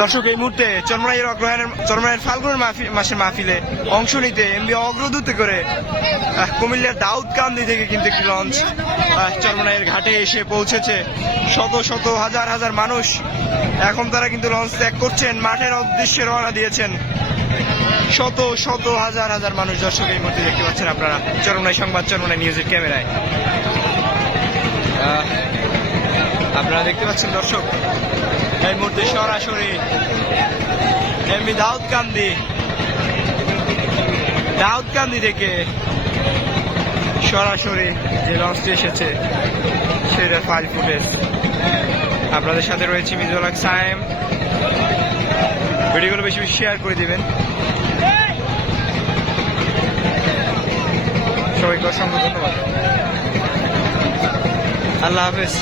দর্শক, এই মুহূর্তে চরমনাইয়ের ফাল্গুন মাসের মাহফিলে অংশ নিতে এমবি অগ্রদূতে করে কুমিল্লার দাউদকান্দি থেকে কিন্তু একটি লঞ্চ চরমনাইয়ের ঘাটে এসে পৌঁছেছে। শত শত হাজার হাজার মানুষ এখন তারা কিন্তু লঞ্চ ত্যাগ করছেন, মাঠের উদ্দেশ্যে রওনা দিয়েছেন। শত শত হাজার হাজার মানুষ দর্শক এই মুহূর্তে দেখতে পাচ্ছেন আপনারা চরমনাই সংবাদ, চরমনাই নিউজের ক্যামেরায় আপনারা দেখতে পাচ্ছেন। দর্শক, এই মুহূর্তে সরাসরি এমবি দাউদকান্দি থেকে সরাসরি যে লঞ্চটি এসেছে সেটা ফাইল ফুটেজ আপনাদের সাথে রয়েছে মিজুল হক সায়েম। ভিডিওগুলো বেশি বেশি শেয়ার করে দিবেন। সবাইকে অসংখ্য ধন্যবাদ। আল্লাহ হাফেজ।